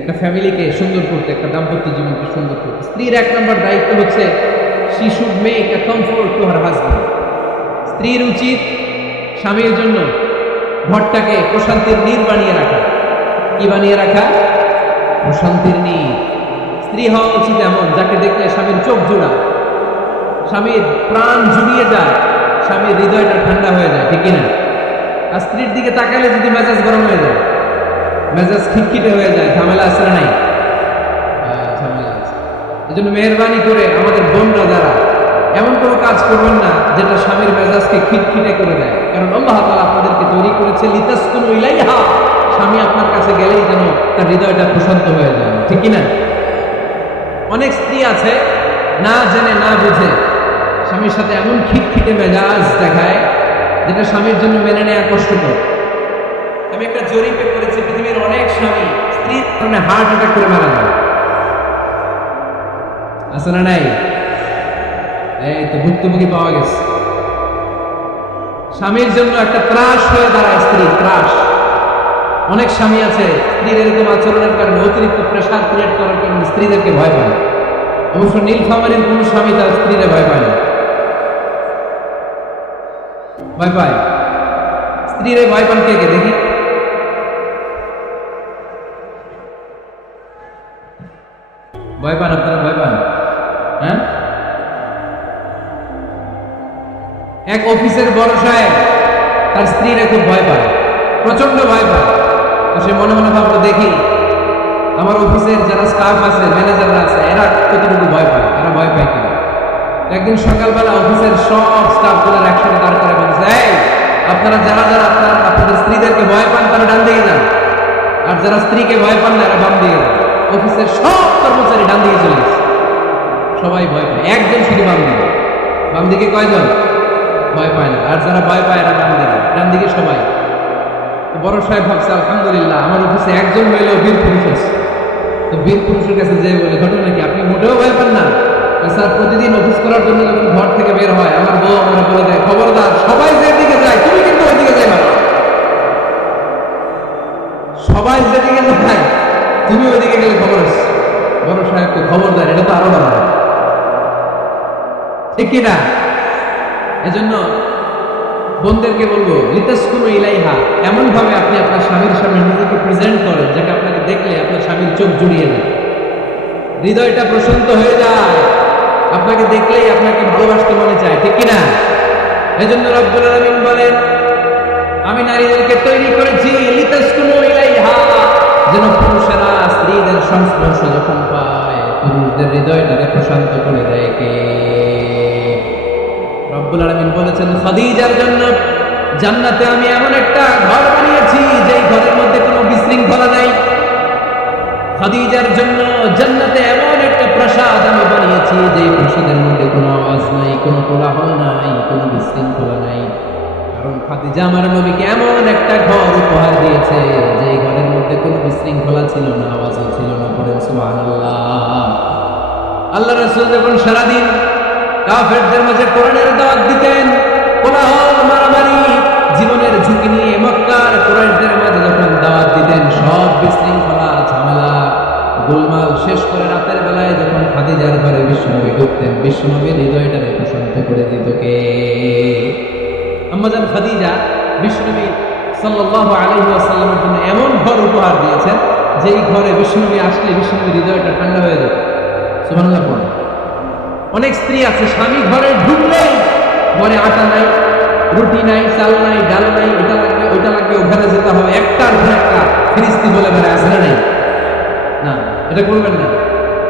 একটা ফ্যামিলিকে সুন্দর করতে, একটা দাম্পত্য জীবনকে সুন্দর করতে স্ত্রীর এক নম্বর দায়িত্ব হচ্ছে she should make a comfort to her husband। স্ত্রীর উচিত স্বামীর জন্য ঘরটাকে প্রশান্তির নীর বানিয়ে রাখা। কি বানিয়ে রাখা? প্রশান্তির নীর। স্ত্রী হওয়া উচিত এমন যাকে দেখলে স্বামীর চোখ জোড়া, স্বামীর প্রাণ জুড়িয়ে যায়, স্বামীর হৃদয়টা ঠান্ডা হয়ে যায়, ঠিক কিনা? আর স্ত্রীর দিকে তাকালে যদি মেজাজ গরম হয়ে যায়, মেজাজ খিটখিটে হয়ে যায়, ঝামেলা আছে না নাই? ঝামেলা আছে। এই জন্য মেহরবানি করে আমাদের বোনরা যারা এমন কোনো কাজ করবেন না যেটা স্বামীর মেজাজকে খিটখিটে করে দেয়, কারণ আল্লাহ তাআলা আপনাদেরকে তৈরি করেছে লিতাসকুনু ইলাইহা, স্বামী আপনার কাছে গেলেই যেন তার হৃদয়টা প্রশান্ত হয়ে যায়, ঠিক কিনা? অনেক স্ত্রী আছে না জেনে না বুঝে স্বামীর সাথে এমন খিটখিটে মেজাজ দেখায় যেটা স্বামীর জন্য মেনে নেওয়া কষ্টকর। আমি একটা জরিপে পড়েছি পৃথিবীর অনেক স্বামী স্ত্রীর কারণে হার্ট অ্যাটাক করে মারা যায়। আছে না নাই? এই তো ভুক্তভোগী পাওয়া গেছে। স্বামীর জন্য একটা ত্রাস হয়ে দাঁড়ায় স্ত্রী, ত্রাস। অনেক স্বামী আছে স্ত্রীর এরকম আচরণের কারণে অতিরিক্ত প্রেশার ক্রিয়েট করার কারণে স্ত্রীদেরকে ভয় পায়। অবশ্য নীলফামারীর কোন স্বামী তার স্ত্রীরে ভয় পায় না। ভয় পায়? স্ত্রীরে ভয় পান কে কে দেখি? ভয় পান আপনারা? ভয় পান? হ্যাঁ, এক অফিসের বড় সাহেব তার স্ত্রীরা খুব ভয় পায়, প্রচন্ড ভয় পায়। তো সে মনে মনে ভাবলো, দেখি আমার অফিসের যারা স্টাফ আছে, ম্যানেজাররা আছে, এরা কতটুকু ভয় পায়, এরা ভয় পায় কিনা। একদিন সকালবেলা অফিসের সব স্টাফগুলোর একসাথে দাঁড় করে বলেছে, এই আপনারা যারা যারা আপনাদের স্ত্রীদেরকে ভয় পান তারা ডান দিকে যান, আর যারা স্ত্রীকে ভয় পান না এরা বাম দিকে যান। অফিসের সব কর্মচারী ডান দিকে চলে গেছে, সবাই ভয় পায়, একজন শুধু বাম দিকে। বাম দিকে কয়জন? ভয় পায় না, আর যারা ভয় পায় এরা ডান দিকে সবাই। বড় সাহেব ভাবছে, আলহামদুলিল্লাহ আমার অফিসে একজন হইলেও বীর পুরুষ আছে। তো বীর পুরুষের কাছে যে বলে, ঘটনা কি আপনি মোটেও ভয় পান না? স্যার, প্রতিদিন অফিস করার জন্য যখন ঘর থেকে বের হয় আমার বউ আমার বলে দেয়, খবরদার সবাই যেদিকে যায় তুমি কিন্তু ওইদিকে যাই না, সবাই যেদিকে যায় তুমি ওইদিকে গেলে খবর আছে। বড় সাহেবকে খবরদার, এটা তো আরো বাড়া, ঠিক কিনা? এজন্য বোনদেরকে বলবো, লিতাসকুনু ইলাইহা, এমন ভাবে আপনি আপনার স্বামীর সামনে নিজেকে প্রেজেন্ট করেন যাকে আপনাকে দেখলে আপনার স্বামীর চোখ জুড়িয়ে যায়, হৃদয়টা প্রশান্ত হয়ে যায়, আপনাকে দেখলেই আপনাকে ভালোবাসতে মনে চায়, ঠিক কিনা? এজন্য রব্বুল আলামিন বলেন, আমি নারীদেরকে তৈরি করেছি লিতাসকুনু ইলাইহা, যেন পুরুষেরা স্ত্রীদের সংস্পর্শ যখন পায় পুরুষদের হৃদয়টাকে প্রশান্ত করে দেয়। কে? রব্বুল আলামিন বলেছেন, খাদিজার জন্য জান্নাতে আমি এমন একটা ঘর বানিয়েছি যেই ঘরের মধ্যে কোনো বিশৃঙ্খলা নাই। খাদিজার জন্য জান্নাতে এমন একটা প্রাসাদ আমি বানিয়েছি যেই প্রাসাদের মধ্যে কোনো আওয়াজ নাই, কোনো কোলাহল নাই, কোনো বিশৃঙ্খলা নাই। কারণ খাদিজা আমার নবীকে এমন একটা ঘর উপহার দিয়েছে যেই ঘরের মধ্যে কোনো বিশৃঙ্খলা ছিল না, আওয়াজও ছিল না। পড়েন সুবহানাল্লাহ। আল্লাহ রাসূল যখন সারাদিন কাফেরদের মাঝে কোরআনের দাওয়াত দিতেন, কোলাহল মারামারি জীবনের ঝুঁকি নিয়ে মক্কার কুরাইশদের মাঝে যখন দাওয়াত দিতেন, সব বিশৃঙ্খলা ঝামেলা গোলমাল শেষ করে রাতের বেলায় যখন খাদিজার ঘরে বিশ্বনবী ঢুকতেন, বিশ্বনবীর হৃদয়টাকে প্রশান্ত করে দিত কে? আম্মাজান খাদিজা বিশ্বনবী সাল্লাল্লাহু আলাইহি ওয়াসাল্লামের জন্য এমন ঘর উপহার দিয়েছেন যেই ঘরে বিশ্বনবী আসলে বিশ্বনবীর হৃদয়টা ঠান্ডা হয়ে যেত। সুবহানাল্লাহ। অনেক স্ত্রী আছে স্বামী ঘরে ঢুকলেই ঘরে আটা নাই, রুটি নাই, চাল নাই, ডাল নাই, এটা লাগবে ওইটা লাগবে, ওখানে যেতে হবে, একটার পর একটা ফিরিস্তি বলে বেড়ায়, আছে না নাই? না, এটা করবেন না।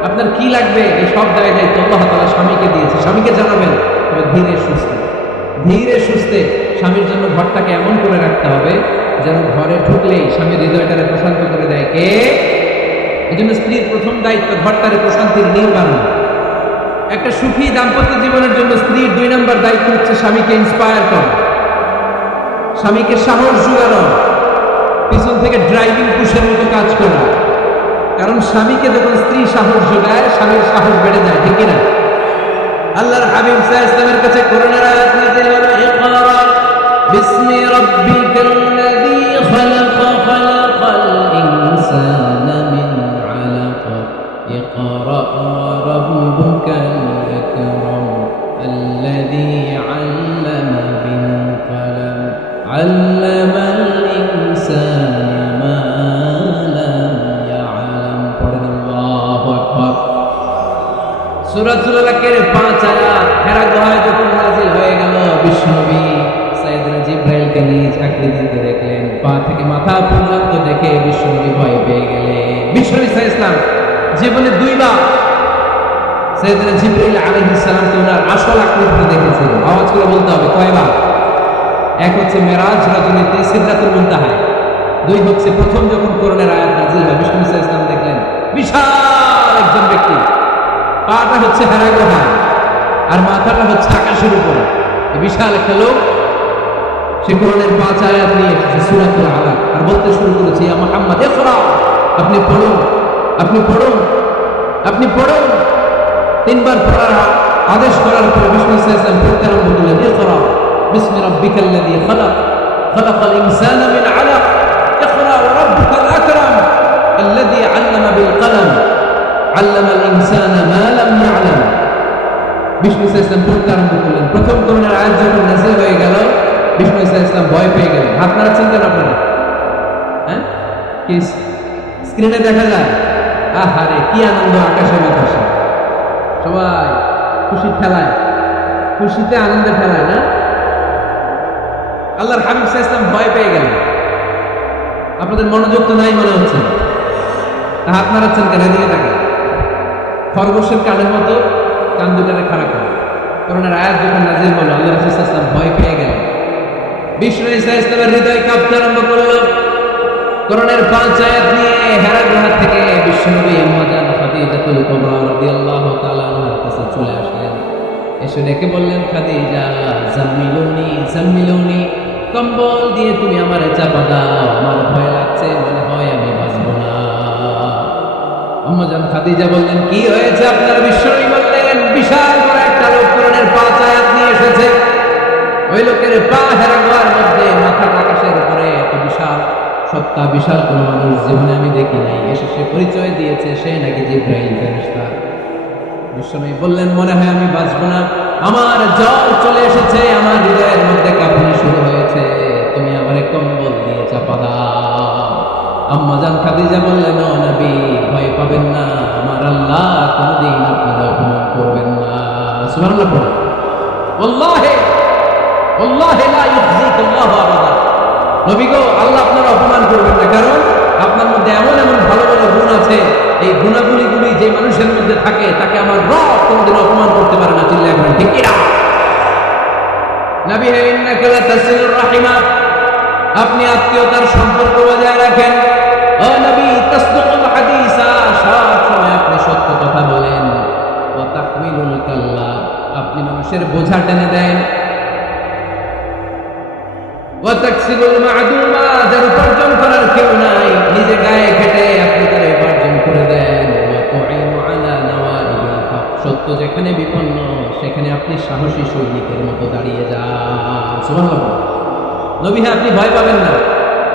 আপনার কি লাগবে এই সব জায়গায় তো আল্লাহ তাআলা স্বামীকে দিয়েছে, স্বামীকে জানাবেন। তবে ধীরে সুস্থে, ধীরে সুস্থে স্বামীর জন্য ঘরটাকে এমন করে রাখতে হবে যেন ঘরে ঢুকলেই স্বামীর হৃদয়টাকে প্রশান্ত করে দেয় কে? এই জন্য স্ত্রীর প্রথম দায়িত্ব ঘরটারে প্রশান্তির নীড় বানানো। একটা সুখী দাম্পত্য জীবনের জন্য স্ত্রীর 2 নম্বর দায়িত্ব হচ্ছে স্বামীকে ইন্সপায়ার করা, স্বামীকে সাহস জোগানো, পিছন থেকে ড্রাইভিং পুশের মতো কাজ করা। কারণ স্বামীকে যখন স্ত্রী সাহস যোগায়, স্বামীর সাহস বেড়ে যায়, ঠিক কিনা? আল্লাহর হাবিব সাল্লাল্লাহু আলাইহি ওয়াসাল্লামের কাছে কোরআনের আয়াত নাযিল হলো, ইকরা বিসমি রাব্বিকাল্লাযী খালাক খালাকাল ইনসানা মিন সূরাতুল আলাকের 5 আয়াত হেরা গুহায় যখন নাযিল হয়ে গেল, বিশ্বনবী সাইয়েদনা জিবরাইলকে নিজ আকৃতিতে দেখলেন। পা থেকে মাথা পর্যন্ত দেখে বিশ্বনবী ভয় পেয়ে গেলেন। বিশ্বনবী সাল্লাল্লাহু আলাইহি ওয়াসাল্লাম জীবনে দুইবার সাইয়েদনা জিবরাইল আলাইহিস সালামকে ওনার আসল আকৃতিতে দেখেছিলেন। আওয়াজ করে বলতে হবে কয়বার? এক হচ্ছে মেরাজ রজনীতে সিদরাতুল মুনতাহায়, দুই হচ্ছে প্রথম যখন কোরআনের আয়াত নাযিল হয় বিশ্বনবী সাল্লাল্লাহু আলাইহি ওয়াসাল্লাম দেখলেন বিশাল একজন ব্যক্তি, পাটা হচ্ছে হেরা গুহায় আর মাথাটা হচ্ছে আকাশের উপরে। এই বিশাল একটা লোক সে কোরআনের 5 আয়াত নিয়ে এসেছে সূরাতুল আলাক, আর বলতে শুরু করেছে ইয়া মুহাম্মদ ইকরা, আপনি পড়ুন, আপনি পড়ুন, আপনি পড়ুন। তিনবার পড়ার আদেশ করার পরে বিষ্ণু সাল্লাল্লাহু আলাইহি ওয়াসাল্লাম পড়তে আরম্ভ করলেন ইকরা বিসমি রাব্বিকাল্লাযী খালাক খালাকাল ইনসানা মিন আলাক ইকরা ওয়া রাব্বুকাল আকরাম আল্লাযী আল্লামা বিল কলম আল্লামাল ইনসানা মা লাম ইয়ালাম। বিষ্ণু সাল্লাল্লাহু আলাইহি ওয়াসাল্লাম পড়তে আরম্ভ করলেন। প্রথম কোরআনের আয়াত যখন নাযিল হয়ে গেল বিষ্ণু সাল্লাল্লাহু আলাইহি ওয়াসাল্লাম ভয় পেয়ে গেলেন। হাত নাড়াচ্ছেন কেন আপনারা? হ্যাঁ, কি স্ক্রিনে দেখা যায়? আহারে কি আনন্দ আকাশে বাতাসে, সবাই খুশির ঠেলায়, খুশিতে আনন্দে ঠেলায় না? আল্লাহর হাবিব সাল্লাল্লাহু আলাইহি ওয়াসাল্লাম ভয় পেয়ে গেলেন। আপনাদের মনোযোগ তো নাই মনে হচ্ছে, হাত নাড়াচ্ছেন কেন? এদিকে তাকান। খরগোশের কানের মতো কান দুটারে খাড়া করে কোরআনের আয়াত যখন নাযিল হলো আল্লাহ রাসূল সাল্লাল্লাহু আলাইহি ওয়াসাল্লাম ভয় পেয়ে গেলেন। বিষ্ণু ইসলামের হৃদয় কাঁপতে আরম্ভ করলো। কোরআনের 5 আয়াত নিয়ে হেরা গুহা থেকে বিশ্বনবী আম্মা জান খাদিজাতুল কুবরা রাদিয়াল্লাহু তাআলা আনহার কাছে চলে আসলেন। এসে ডেকে বললেন খাদিজা জাম্মিলুনি জাম্মিলুনি, কম্বল দিয়ে তুমি আমারে চাপা দাও, আমার ভয় লাগছে, মনে হয় আমি বাঁচব না। আম্মা জান খাদিজা বললেন কি হয়েছে আপনার? বিশ্বনবী বললেন বিশাল বড় একটা লোক কোরআনের 5 আয়াত নিয়ে এসেছে। ওই লোকের পা হেরা গুহার মধ্যে, মাথা আকাশের উপরে, এত বিশাল সত্তা, বিশাল কোন মানুষ জীবনে আমি দেখি নাই। এসে সে পরিচয় দিয়েছে সে নাকি জিবরাইল ফেরেশতা। বিশ্বনবী বললেন মনে হয় আমি বাঁচব না, আমার জ্বর চলে এসেছে, আমার হৃদয়ের মধ্যে কাঁপুনি শুরু হয়েছে, তুমি আমারে কম্বল দিয়ে চাপা দাও। আম্মা জান খাদিজা বললেন ও নবী ভয় পাবেন না, আমার আল্লাহ কোনদিন আপনাদের অপমান করবেন না। সুবহানাল্লাহ পড়ো। ওয়াল্লাহি ওয়াল্লাহি লা ইউখজিকুল্লাহু আবাদা। নবী গো, আল্লাহ আপনারা অপমান করবেন না, কারণ আপনার মধ্যে এমন এমন ভালো ভালো গুণ আছে, এই গুণাগুলিগুলি যে মানুষের মধ্যে থাকে তাকে আমার রব কোনদিন অপমান করতে পারে না। চিল্লায় বলেন ঠিক কিনা? নবী হে ইন্নাকা লাতাসিলুর রাহিমা, আপনি আত্মীয়তার সম্পর্ক বজায় রাখেন। ও নবী তাসদুকুল হাদিসা, সব সময় আপনি সত্য কথা বলেন। ওয়া তাহমিলুল কাল্লা, আপনি মানুষের বোঝা টেনে দেন। ওয়া তাকসিবুল মা'দুমা, যার উপার্জন করার কেউ নাই, নিজে গায়ে খেটে আপনি তার উপার্জন করে দেন। ওয়া তুঈনু আলা নাওয়াইবিল হক, সত্য যেখানে বিপন্ন সেখানে আপনি সাহসী সৈনিকের মতো দাঁড়িয়ে যান। সুবহানাল্লাহ। নবী হ্যাঁ, আপনি ভয় পাবেন না,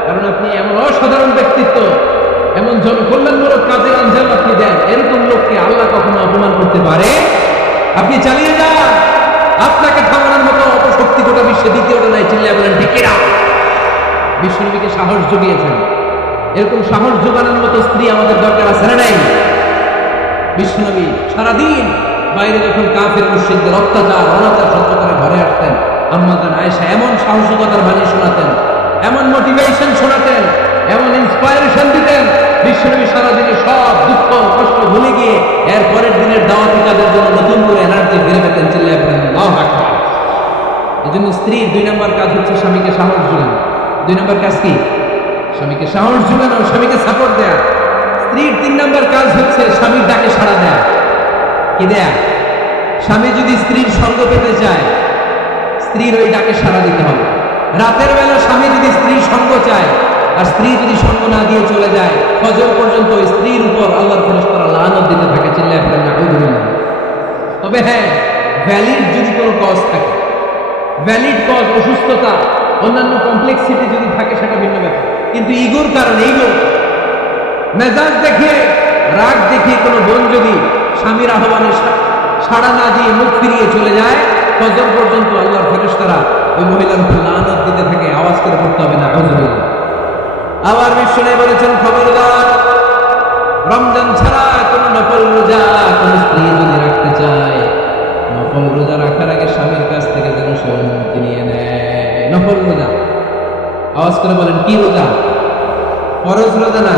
কারণ আপনি এমন অসাধারণ ব্যক্তিত্ব, এমন জনকল্যাণমূলক কাজের আঞ্জাম আপনি দেন, এরকম লোককে আল্লাহ কখনো অপমান করতে পারে? আপনি চালিয়ে যান, আপনাকে থামানোর মতো অপশক্তি গোটা বিশ্বে দ্বিতীয়টা নাই। চিল্লায় বলেন ঠিক কিনা? বিশ্বনবীকে সাহস জুগিয়েছেন, এরকম সাহস জোগানোর মতো স্ত্রী আমাদের দরকার আছে না নাই? বিশ্বনবী সারাদিন বাইরে যখন কাফের মুশরিকদের অত্যাচার অনাচার সহ্য করে ঘরে আসতেন, আম্মা জান আয়েশা এমন সাহসিকতার বাণী শোনাতেন, এমন মোটিভেশন শোনাতেন, এমন ইন্সপায়ারেশন দিতেন, বিশ্বনবী সারাদিনে সব দুঃখ কষ্ট ভুলে গিয়ে এর পরের দিনের দাওয়াতি কাজের জন্য নতুন করে এনার্জি ফিরে পেতেন। চিল্লায় পড়েন আল্লাহু আকবার। এজন্য স্ত্রীর 2 নম্বর কাজ হচ্ছে স্বামীকে সাহস জোগানো। 2 নম্বর কাজ কি? স্বামীকে সাহস জোগানো, স্বামীকে সাপোর্ট দেয়া। স্ত্রীর 3 নম্বর কাজ হচ্ছে স্বামীর ডাকে সাড়া দেয়া। কি দেয়া? স্বামী যদি স্ত্রীর সঙ্গ পেতে চায়, স্ত্রীর ওই ডাকে সাড়া দিতে হবে। রাতের বেলা স্বামী যদি স্ত্রীর সঙ্গ চায় আর স্ত্রী যদি সঙ্গ না দিয়ে চলে যায়, ফজর পর্যন্ত ওই স্ত্রীর উপর আল্লাহর ফেরেশতারা লানত দিতে থাকে। চিল্লায় পড়েন নাউযুবিল্লাহ। তবে হ্যাঁ, ভ্যালিড যদি কোনো কজ থাকে, ভ্যালিড কজ, অসুস্থতা, অন্যান্য কমপ্লেক্সিটি যদি থাকে সেটা ভিন্ন ব্যাপার। কিন্তু ইগোর কারণে, ইগো, মেজাজ দেখিয়ে, রাগ দেখিয়ে কোনো বোন যদি স্বামীর আহ্বানে সাড়া না দিয়ে মুখ ফিরিয়ে চলে যায়, ফজর পর্যন্ত আল্লাহর ফেরেশতারা ওই মহিলার উপর লানত দিতে থাকে। আওয়াজ করে পড়তে হবে নাউযুবিল্লাহ। আবার বিশ্বনবী বলেছেন খবরদার, রমজান ছাড়া কোন নফল রোজা কোন স্ত্রী যদি রাখতে চায় করে বলেন কি রোজা? ফরজ রোজা না,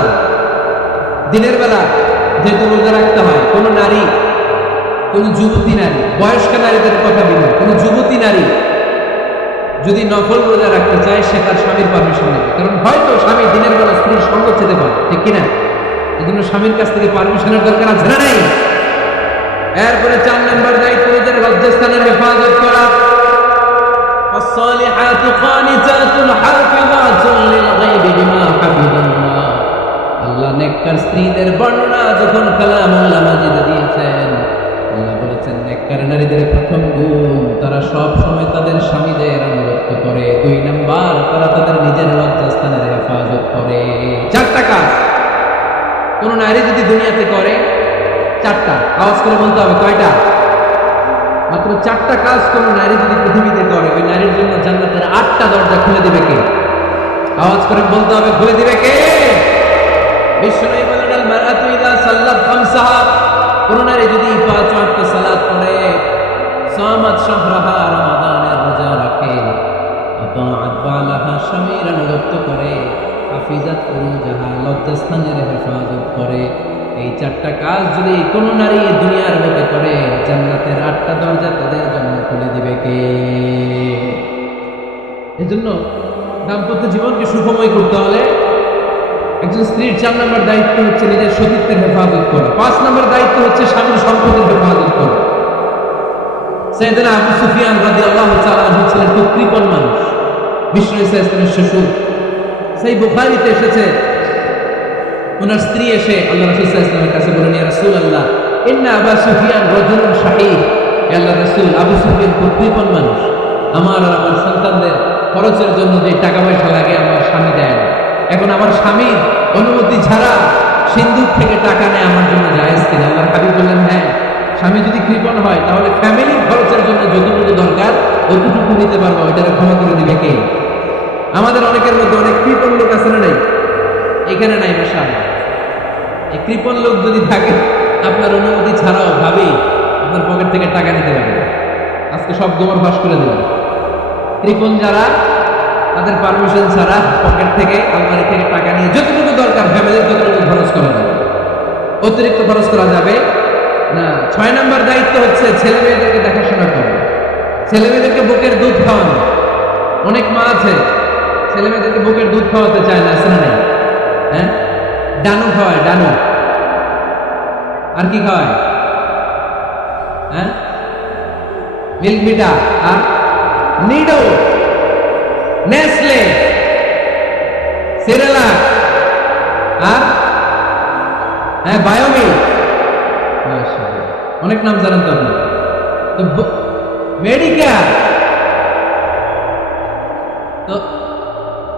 দিনের বেলা যেহেতু রোজা রাখতে হয়। কোন নারী, কোন যুবতী নারী, বয়স্ক নারীদের কথা বলুন, কোন যুবতী নারী যদি নফল রোজা রাখতে চায় সে তার স্বামীর পারমিশন নেবে। কারণ হয়তো স্বামী দিনের বেলা স্ত্রীর সঙ্গ চেতে পারে, ঠিক কিনা? এই জন্য স্বামীর কাছ থেকে পারমিশনের দরকার আছে না নাই? এরপরে 4 নম্বর দায়িত্ব হচ্ছে লজ্জাস্থানের হেফাজত করা। الصالحات قانتات حافظات للغيب بما حفظ الله। আল্লাহ নেককার স্ত্রীদের বর্ণনা যখন কালামুল্লাহ মাজিদে দিয়েছেন, আল্লাহ বলেছেন নেককার নারীদের প্রথম গুণ, তারা সব সময় তাদের স্বামীদের আনুগত্য করে। 2 নাম্বার, তারা তাদের নিজের লজ্জাস্থানের হেফাজত করে। 4টা কাজ কোন নারী যদি দুনিয়াতে করে, 4টা, আওয়াজ করে বলতে হবে কয়টা? মাত্র 4টা কাজ কোন নারী যদি পৃথিবীতে করে, ওই নারীর জন্য জান্নাতের 8টা দরজা খুলে দিবে কে? আওয়াজ করে বলতে হবে, খুলে দিবে কে? বিশ্বনবী বলেন আল মারআতু ইযা সাল্লাত খামসাহা, কোন নারী যদি 5 ওয়াক্ত সালাত পড়ে, সামাত শাহরাহা, রমাদানের রোজা রাখে, আতাআত বালাহা, স্বামীর আনুগত্য করে, হাফিজাত ফুরুজাহা, লজ্জাস্থানের হেফাজত করে। এই 4টা কাজ যদি কোন নারী দুনিয়ার বুকে করে, জান্নাতের 8টা দরজা তাদের জন্য খুলে দিবে কে? এজন্য দাম্পত্য জীবনকে সুখময় করতে হলে একজন স্ত্রীর 4 নম্বর দায়িত্ব হচ্ছে নিজের সতীত্বের হেফাজত করা। 5 নম্বর দায়িত্ব হচ্ছে স্বামীর সম্পদের হেফাজত করা। সাইয়েদনা আবু সুফিয়ান রাদিয়াল্লাহু তাআলা আনহু ছিলেন খুব কৃপণ মানুষ, বিশ্বনবী সাল্লাল্লাহু আলাইহি ওয়াসাল্লামের শ্বশুর। সেই বুখারীতে এসেছে, ওনার স্ত্রী এসে আল্লাহ রাসূল সাল্লাল্লাহু আলাইহি ওয়াসাল্লামের কাছে বলেন, ইয়া রাসূলুল্লাহ, ইন্না আবু সুফিয়ান রাজুলুন শাহীদ। হে আল্লাহর রাসূল, আবু সুফিয়ান খুব কৃপণ মানুষ, আমার আর আমার সন্তানদের খরচের জন্য যে টাকা পয়সা লাগে আমার স্বামী দেয় না। এখন আমার স্বামীর অনুমতি ছাড়া সিন্ধুক থেকে টাকা নেয় আমার জন্য জায়েজ কিনা? আল্লাহর হাবিব বললেন, হ্যাঁ, স্বামী যদি কৃপণ হয় তাহলে ফ্যামিলির খরচের জন্য যতটুকু দরকার অতটুকু নিতে পারবো, এটাকে ক্ষমা করে দিবে কে? আমাদের অনেকের মধ্যে অনেক কৃপণ লোক আছে না নাই? এখানে নাই মাশাআল্লাহ। এই কৃপণ লোক যদি থাকে, আপনার অনুমতি ছাড়াও ভাবি আপনার পকেট থেকে টাকা নিতে পারবে। আজকে সব গোবর ফাঁস করে দিলাম। কৃপণ যারা, তাদের পারমিশন ছাড়া পকেট থেকে, আলমারি থেকে টাকা নিয়ে যতটুকু দরকার ফ্যামিলির যতটুকু খরচ করা যাবে, অতিরিক্ত খরচ করা যাবে না। 6 নম্বর দায়িত্ব হচ্ছে ছেলে মেয়েদেরকে দেখাশোনা করা, ছেলে মেয়েদেরকে বুকের দুধ খাওয়ানো। অনেক মা আছে ছেলে মেয়েদেরকে বুকের দুধ খাওয়াতে চায় না, আছে না নাই? হ্যাঁ, ডানু খাওয়ায়, ডানু। আর কি খাওয়ায়? হ্যাঁ, মিল্ক ভিটা, আর নিডো, নেসলে, সেরেলাক, আর হ্যাঁ বায়োমিল। অনেক নাম জানেন তো আপনি। তো মেডিকেয়ার, তো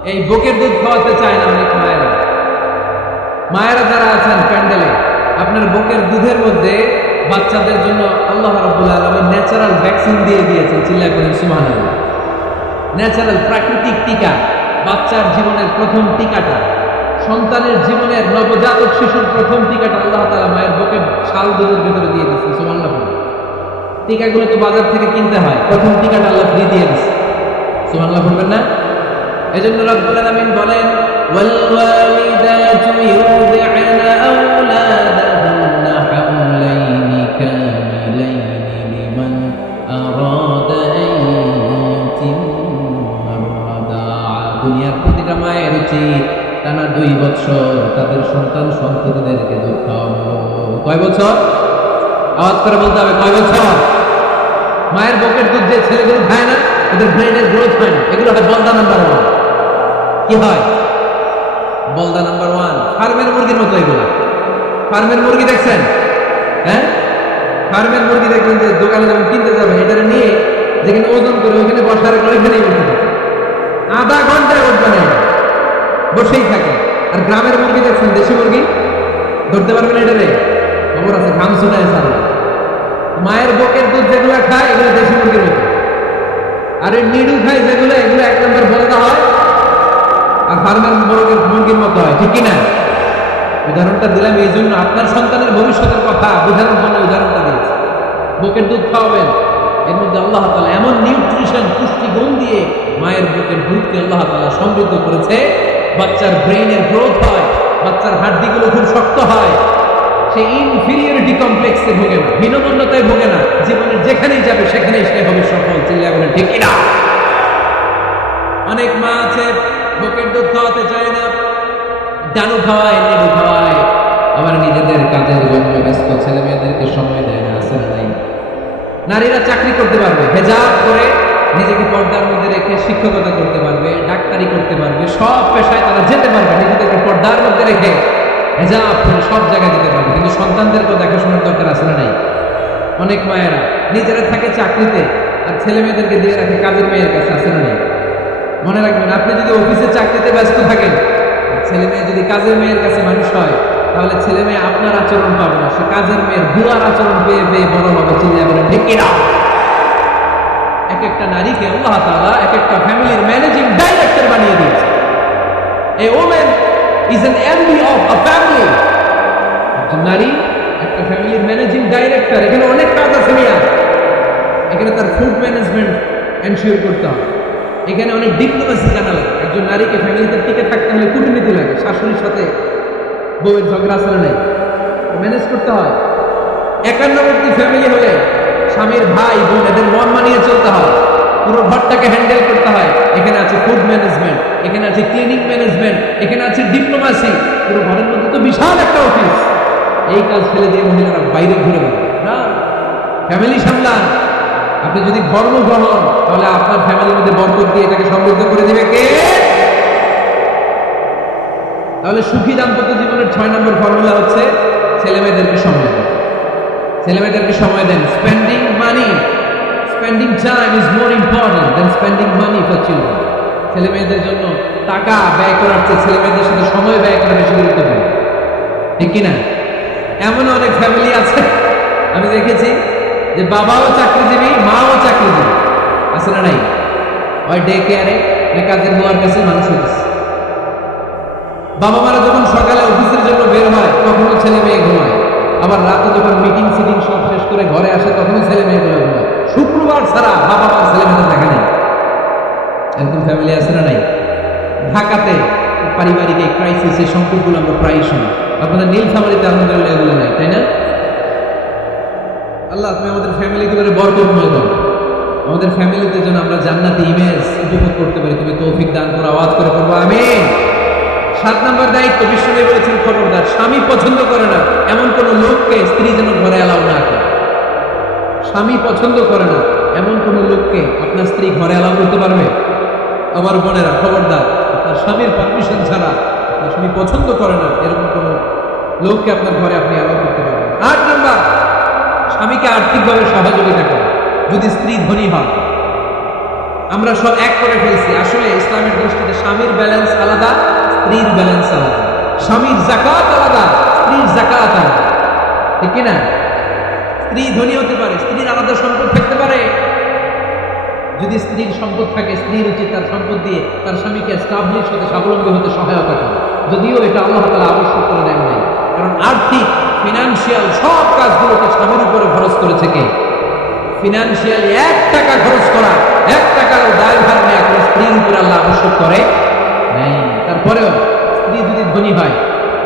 এই বুকের দুধ খাওয়াতে চায় না অনেক মায়েরা। মায়েরা যারা আছেন প্যান্ডেলে, আপনার বুকের দুধের মধ্যে বাচ্চাদের জন্য আল্লাহ রাব্বুল আলামিন ন্যাচারাল ভ্যাকসিন দিয়ে দিয়েছেন। চিল্লায় বলেন সুবহানাল্লাহ। ন্যাচারাল, প্রাকৃতিক টিকা, বাচ্চার জীবনের প্রথম টিকাটা, সন্তানের জীবনের নবজাতক শিশুর প্রথম টিকাটা আল্লাহ তাআলা মায়ের বুকের শাল দুধের ভিতরে দিয়ে দিয়েছেন। সুবহানাল্লাহ। টিকাগুলো তো বাজার থেকে কিনতে হয়, প্রথম টিকাটা আল্লাহ ফ্রি দিয়ে দিয়েছে। সুবহানাল্লাহ বলবেন না? এজন্য রব্বুল আলামিন বলেন, ওয়াল ওয়ালিদাতু ইউদি'না আওলাদাহুন্না হাওলাইনি কামিলাইনি লিমান আরাদা আন ইউতিম্মা আর-রাদা'a। দুনিয়ার প্রতিটা মায়ের উচিত টানা 2 বছর তাদের সন্তান সন্ততিদেরকে দুধ খাওয়ানো। কয় বছর? আওয়াজ করে বলতে হবে, কয় বছর? মায়ের বুকের দুধ যে ছেলেগুলো খায় না, এদের ব্রেনের গ্রোথ হয় না। এগুলো হয় বলদা নাম্বার 1। কি হয়? বলদা নাম্বার 1। ফার্মের মুরগির মতো এগুলো। ফার্মের মুরগি দেখছেন? হ্যাঁ, ফার্মের মুরগি দেখবেন যে দোকানে যখন কিনতে যাবে, এটারে নিয়ে যেখানে ওজন করে ওইখানে বসার করে ওইখানেই বসে থাকে, আধা ঘন্টায় উঠবে না, বসেই থাকে। আর গ্রামের মুরগি দেখছেন, দেশি মুরগি, ধরতে পারবেন এটারে? খবর আছে, ঘাম শুনায় সারা। মায়ের বুকের দুধ যেগুলো খায় এগুলো দেশি মুরগির মতো, আর এই নিডু খায় যেগুলো, এগুলো 1 নম্বর বলদা হয়, আর ফার্মের মুরগির মতো হয়। ঠিক কিনা? উদাহরণটা দিলাম এই জন্য, আপনার সন্তানের ভবিষ্যতের কথা বোঝানোর জন্য উদাহরণটা দিয়েছি। বুকের দুধ খাওয়াবেন, এর মধ্যে আল্লাহ তাআলা এমন নিউট্রিশন পুষ্টিগুণ দিয়ে মায়ের বুকের দুধকে আল্লাহ তাআলা সমৃদ্ধ করেছে, বাচ্চার ব্রেইনের গ্রোথ হয়, বাচ্চার হাড্ডিগুলো খুব শক্ত হয়, সে ইনফিরিয়রিটি কমপ্লেক্সে ভোগে না, হীনমন্যতায় ভোগে না, জীবনের যেখানেই যাবে সেখানেই সে হবে সফল। চিল্লায় বলে ঠিক কিনা? অনেক মা আছে বুকের দুধ খাওয়াতে চায় না, ডানু খাওয়ায়, লেবু খাওয়ায়, আবার নিজেদের কাজের জন্য ব্যস্ত, ছেলে মেয়েদেরকে সময় দেয় না। আছে না নাই? নারীরা চাকরি করতে পারবে, হেজাব করে নিজেকে পর্দার মধ্যে রেখে শিক্ষকতা করতে পারবে, ডাক্তারি করতে পারবে, সব পেশায় তারা যেতে পারবে, নিজেদেরকে পর্দার মধ্যে রেখে হেজাব করে সব জায়গায় যেতে পারবে। কিন্তু সন্তানদেরকেও দেখাশোনার দরকার আছে না নাই? অনেক মায়েরা নিজেরা থাকে চাকরিতে আর ছেলে মেয়েদেরকে দিয়ে রাখে কাজের মেয়ের কাছে। আছে না নাই? মনে রাখবেন, আপনি যদি অফিসে চাকরিতে ব্যস্ত থাকেন, ছেলে মেয়ে যদি কাজের মেয়ের কাছে মানুষ হয়, তাহলে ছেলে মেয়ে আপনার আচরণ পাবে না, সে কাজের মেয়ের বুড়ার আচরণ পেয়ে পেয়ে বড় হবে। চিল্লায় বলেন ঠিক কিনা? এক একটা নারীকে আল্লাহ তাআলা এক একটা ফ্যামিলির ম্যানেজিং ডাইরেক্টর বানিয়ে দিয়েছে। A woman is an MD of a family. একজন নারী একটা ফ্যামিলির ম্যানেজিং ডাইরেক্টর। এখানে অনেক কাজ আছে মিয়া। এখানে তার ফুড ম্যানেজমেন্ট এনশিওর করতে হবে, এখানে অনেক ডিপ্লোমেসি জানা লাগে। একজন নারীকে ফ্যামিলিতে টিকে থাকতে হলে কূটনীতি লাগে, শাশুড়ির সাথে বউয়ের ঝগড়া আসলে নাই, ম্যানেজ করতে হয়। একান্নবর্তী ফ্যামিলি হলে স্বামীর ভাই বোন এদের মন মানিয়ে চলতে হয়, পুরো ঘরটাকে হ্যান্ডেল করতে হয়। এখানে আছে ফুড ম্যানেজমেন্ট, এখানে আছে ক্লিনিং ম্যানেজমেন্ট, এখানে আছে ডিপ্লোমেসি। পুরো ঘরের মধ্যে তো বিশাল একটা অফিস। এই কাজ ফেলে দিয়ে মহিলারা বাইরে ঘুরে বেড়ায় না, ফ্যামিলি সামলান। আপনি যদি কর্মগ্রহণ, তাহলে আপনার ফ্যামিলির মধ্যে বরকত দিয়ে এটাকে সমৃদ্ধ করে দিবে কে? তাহলে সুখী দাম্পত্য জীবনের 6 নম্বর ফর্মুলা হচ্ছে ছেলে মেয়েদেরকে সময় দেন। ছেলে মেয়েদেরকে সময় দেন। Spending money, spending time is more important than spending money for children. ছেলে মেয়েদের জন্য টাকা ব্যয় করার চেয়ে ছেলে মেয়েদের সাথে সময় ব্যয় করা বেশি গুরুত্বপূর্ণ। ঠিক কিনা? এমন অনেক ফ্যামিলি আছে আমি দেখেছি যে বাবাও চাকরিজীবী, মাও চাকরিজীবী। আছে না নাই? ওই ডে কেয়ারে কাজের বুয়ার কাছে মানুষ হয়েছে। বাবা মারা যখন সকালে অফিসের জন্য বের হয়, তখনও ছেলে মেয়ে ঘুমায়। আবার রাতে যখন মিটিং সিটিং সব শেষ করে ঘরে আসে, তখনও ছেলে মেয়ে ঘুমায়। শুক্রবার ছাড়া বাবা মার ছেলে মেয়েদের দেখা নেই। এরকম ফ্যামিলি আছে না নাই? ঢাকাতে পারিবারিক এই ক্রাইসিস, এই সংকটগুলো আমরা প্রায়ই শুনি। আপনাদের নীলফামারীতে আলহামদুলিল্লাহ এগুলো নাই, তাই না? আল্লাহ তুমি আমাদের ফ্যামিলিকে বরকতময় করো, আমাদের ফ্যামিলিতে যেন আমরা জান্নাতি ইমেজ উপভোগ করতে পারি। তুমি তৌফিক দান করো, আওয়াজ করে পড়বো আমিন। 7 নম্বর দায়িত্ব, বিশ্বনবী বলেছেন খবরদার, স্বামী পছন্দ করে না এমন কোন লোককে স্ত্রী যেন ঘরে অ্যালাউ না করে। স্বামী পছন্দ করে না এমন কোন লোককে আপনার স্ত্রী ঘরে অ্যালাউ করতে পারবে? আমার বোনেরা খবরদার, আপনার স্বামীর পারমিশন ছাড়া, আপনার স্বামী পছন্দ করে না এরকম কোন লোককে আপনার ঘরে আপনি অ্যালাউ করতে পারবেন। 8 নম্বর, স্বামীকে আর্থিকভাবে সহযোগিতা করে। যদি স্ত্রী ধনী হয়, আমরা সব এক করে ফেলছি। আসলে ইসলামের দৃষ্টিতে স্বামীর ব্যালেন্স আলাদা, স্ত্রীর ব্যালেন্স আলাদা। স্বামীর যাকাত আলাদা, স্ত্রীর যাকাত আলাদা। ঠিক কিনা? স্ত্রী ধনী হতে পারে, স্ত্রীর আলাদা সম্পদ থাকতে পারে। যদি স্ত্রীর সম্পদ থাকে, স্ত্রীর উচিত তার সম্পদ দিয়ে তার স্বামীকে এস্টাবলিশ হতে, স্বাবলম্বী হতে সহায়তা করে। যদিও এটা আল্লাহ তাআলা আবশ্যক করে দেন নাই, কারণ আর্থিক ফিনান্সিয়াল সব কাজগুলোকে স্বামীর উপরে খরচ করেছে কে? ফিনান্সিয়ালি 1 টাকা খরচ করা, 1 টাকার দায়ভার নেওয়া কোনো স্ত্রীর উপরে আল্লাহ আবশ্যক করে নাই। তারপরেও স্ত্রী যদি ধনী হয়,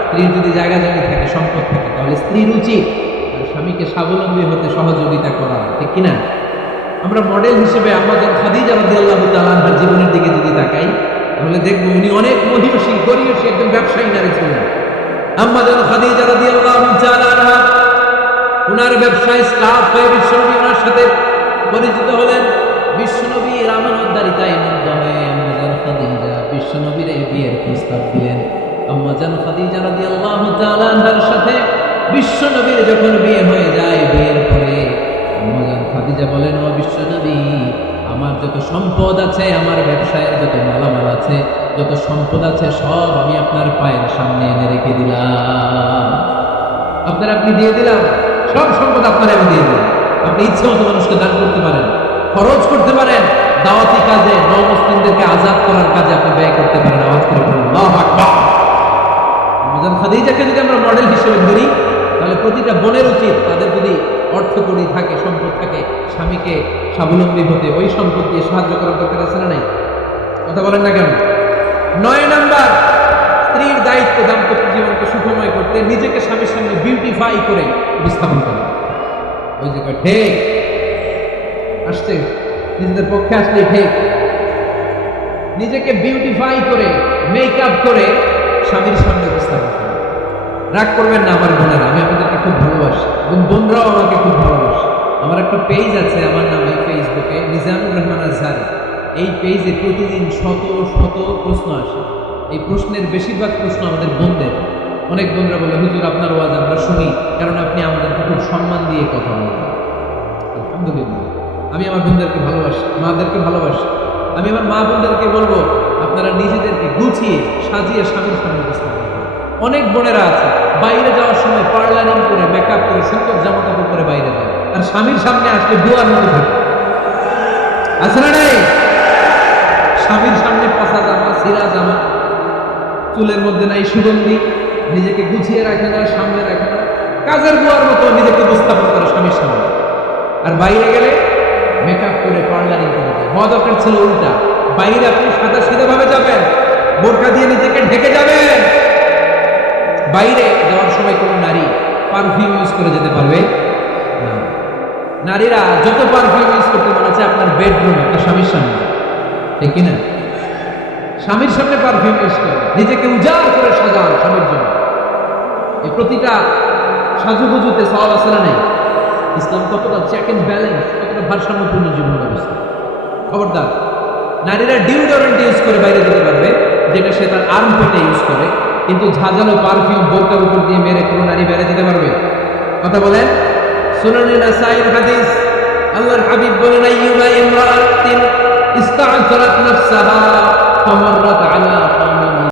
স্ত্রীর যদি জায়গা জমি থাকে, সম্পদ থাকে, তাহলে স্ত্রীর উচিত তার স্বামীকে স্বাবলম্বী হতে সহযোগিতা করা। ঠিক কিনা? আমরা মডেল হিসেবে আম্মাজান খাদিজা রাদিয়াল্লাহু তাআলা আনহার জীবনের দিকে যদি তাকাই, তাহলে দেখবো উনি অনেক মহিয়সী, গরিয়সী একজন ব্যবসায়ী নারী ছিলেন। আম্মাজান খাদিজা রাদিয়াল্লাহু তাআলা আনহা উনার ব্যবসায় স্টাফ হয়ে বিশ্বনবী ওনার সাথে পরিচিত হলেন। বিশ্বনবীর আমানতদারিতায় মুগ্ধ হয়ে আম্মাজান খাদিজা বিশ্বনবীর এই বিয়ের প্রস্তাব দিলেন। আম্মাজান খাদিজা রাদিয়াল্লাহু তাআলা আনহার সাথে বিশ্বনবীর যখন বিয়ে হয়ে যায়, বিয়ের পরে আম্মাজান খাদিজা বলেন, ও বিশ্বনবী, আমার যত সম্পদ আছে, আমার ব্যবসায়ের যত মালামাল আছে, যত সম্পদ আছে, সব আমি আপনার পায়ের সামনে এনে রেখে দিলাম। আপনি দিয়ে দিলাম, সব সম্পদ আপনার আমি দিয়ে দিলাম। আপনি ইচ্ছে মতো মানুষকে দান করতে পারেন, খরচ করতে পারেন, দাওয়াতি কাজে, নওমুসলিমদেরকে আজাদ করার কাজে আপনি ব্যয় করতে পারেন। আওয়াজ করে বলুন আল্লাহু আকবার। আম্মাজান খাদিজাকে যদি আমরা মডেল হিসেবে ধরি, তাহলে প্রতিটা বোনের উচিত তাদের যদি অর্থকড়ি থাকে, সম্পদ থাকে, স্বামীকে স্বাবলম্বী হতে ওই সম্পদ দিয়ে সাহায্য করার দরকার আছে না নাই? কথা বলেন না কেন? 9 নাম্বার, স্ত্রীর দায়িত্ব দাম্পত্য জীবনকে সুখময় করতে নিজেকে স্বামীর সামনে বিউটিফাই করে উপস্থাপন করা। ওই যে কয় ঠিক আসছে, নিজেদের পক্ষে আসলে ঠিক, নিজেকে বিউটিফাই করে মেকআপ করে স্বামীর সামনে উপস্থাপন করা। রাগ করবেন না আমার বোনেরা, আমি আপনাদেরকে খুব ভালোবাসি এবং বোনরাও আমাকে খুব ভালোবাসে। আমার একটা পেজ আছে আমার নামে ফেসবুকে, নিজামুর রহমান আজহারি। এই পেজে প্রতিদিন শত শত প্রশ্ন আসে। এই প্রশ্নের বেশিরভাগ প্রশ্ন আমাদের বোনদের। অনেক বোনরা বলে, হুজুর আপনার ওয়াজ আমরা শুনি, কারণ আপনি আমাদেরকে খুব সম্মান দিয়ে কথা বলেন। আলহামদুলিল্লাহ, আমি আমার বোনদেরকে ভালোবাসি, মাদেরকে ভালোবাসি। আমি আমার মা বোনদেরকে বলবো, আপনারা নিজেদেরকে গুছিয়ে সাজিয়ে স্বামীর সামনে উপস্থাপন করুন। অনেক বোনেরা আছে বাইরে যাওয়ার সময় পার্লারিং করে, মেকআপ করে, সুন্দর জামা কাপড় করে বাইরে যায়, আর স্বামীর সামনে আসলে বুয়ার মতো থাকে। আছে না নাই? স্বামীর সামনে পচা জামা, ছিঁড়া জামা, চুলের মধ্যে নাই সুগন্ধি, নিজেকে গুছিয়ে রাখে না, সামনে রাখে না, কাজের বুয়ার মতো নিজেকে উপস্থাপন করে স্বামীর সামনে। আর বাইরে গেলে মেকআপ করে, পার্লারিং করে যায়। হওয়া দরকার ছিল উল্টা, বাইরে আপনি সাদা সিধা ভাবে যাবেন, বোরকা দিয়ে নিজেকে ঢেকে যাবেন। বাইরে যাওয়ার সময় কোনো নারী পারফিউম ইউজ করে যেতে পারবে না। নারীরা যত পারফিউম ইউজ করতে মনে হচ্ছে আপনার বেডরুমে, আপনার স্বামীর সামনে, ঠিক কিনা? স্বামীর সামনে পারফিউম ইউজ করে নিজেকে উজাড় করে সাজান স্বামীর জন্য। এই প্রতিটা সাজুগুজুতে সওয়াব আছে না নেই? ইসলাম কতটা চেক এন্ড ব্যালেন্স, কতটা ভারসাম্যপূর্ণ জীবন ব্যবস্থা। খবরদার, নারীরা ডিওডোরেন্ট ইউজ করে বাইরে যেতে পারবে, যেটা সে তার আর্মপিটে ইউজ করে, কিন্তু ঝাঁঝালো পারফিউম বোরকার উপর দিয়ে মেরে কোনো নারী বাইরে যেতে পারবে? কথা বলেন। সুনানে নাসাইর হাদিস, আল্লাহর হাবিব বলেন, আইয়ুমা ইমরাআতিন ইস্তা'সারাত নাফসাহা ফামাররাত আলা